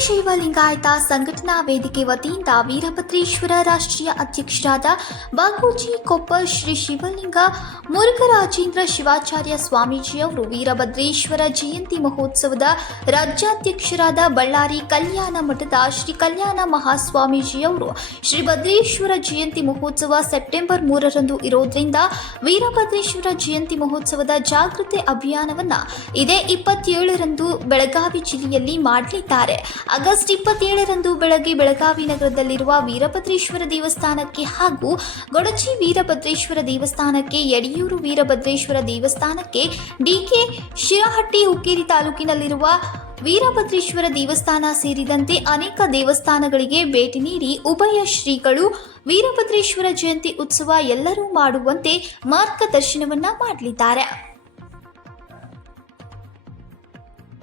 ವೀರಶೈವ ಲಿಂಗಾಯತ ಸಂಘಟನಾ ವೇದಿಕೆ ವತಿಯಿಂದ ವೀರಭದ್ರೇಶ್ವರ ರಾಷ್ಟ್ರೀಯ ಅಧ್ಯಕ್ಷರಾದ ಬಾಗೂಜಿ ಕೊಪ್ಪಲ್ ಶ್ರೀ ಶಿವಲಿಂಗ, ಮುರುಘರಾಜೇಂದ್ರ ಶಿವಾಚಾರ್ಯ ಸ್ವಾಮೀಜಿಯವರು ವೀರಭದ್ರೇಶ್ವರ ಜಯಂತಿ ಮಹೋತ್ಸವದ ರಾಜ್ಯಾಧ್ಯಕ್ಷರಾದ ಬಳ್ಳಾರಿ ಕಲ್ಯಾಣ ಮಠದ ಶ್ರೀ ಕಲ್ಯಾಣ ಮಹಾಸ್ವಾಮೀಜಿಯವರು ಶ್ರೀ ಭದ್ರೇಶ್ವರ ಜಯಂತಿ ಮಹೋತ್ಸವ ಸೆಪ್ಟೆಂಬರ್ ಮೂರರಂದು ಇರೋದ್ರಿಂದ ವೀರಭದ್ರೇಶ್ವರ ಜಯಂತಿ ಮಹೋತ್ಸವದ ಜಾಗೃತಿ ಅಭಿಯಾನವನ್ನು ಇದೇ ಇಪ್ಪತ್ತೇಳರಂದು ಬೆಳಗಾವಿ ಜಿಲ್ಲೆಯಲ್ಲಿ ಮಾಡಲಿದ್ದಾರೆ. ಆಗಸ್ಟ್ ಇಪ್ಪತ್ತೇಳರಂದು ಬೆಳಗ್ಗೆ ಬೆಳಗಾವಿ ನಗರದಲ್ಲಿರುವ ವೀರಭದ್ರೇಶ್ವರ ದೇವಸ್ಥಾನಕ್ಕೆ ಹಾಗೂ ಗೊಡಚಿ ವೀರಭದ್ರೇಶ್ವರ ದೇವಸ್ಥಾನಕ್ಕೆ, ಯಡಿಯೂರು ವೀರಭದ್ರೇಶ್ವರ ದೇವಸ್ಥಾನಕ್ಕೆ ಡಿಕೆ ಶಿರಹಟ್ಟಿ ಹುಕ್ಕೇರಿ ತಾಲೂಕಿನಲ್ಲಿರುವ ವೀರಭದ್ರೇಶ್ವರ ದೇವಸ್ಥಾನ ಸೇರಿದಂತೆ ಅನೇಕ ದೇವಸ್ಥಾನಗಳಿಗೆ ಭೇಟಿ ನೀಡಿ ಉಭಯ ಶ್ರೀಗಳು ವೀರಭದ್ರೇಶ್ವರ ಜಯಂತಿ ಉತ್ಸವ ಎಲ್ಲರೂ ಮಾಡುವಂತೆ ಮಾರ್ಗದರ್ಶನವನ್ನ ಮಾಡಲಿದ್ದಾರೆ.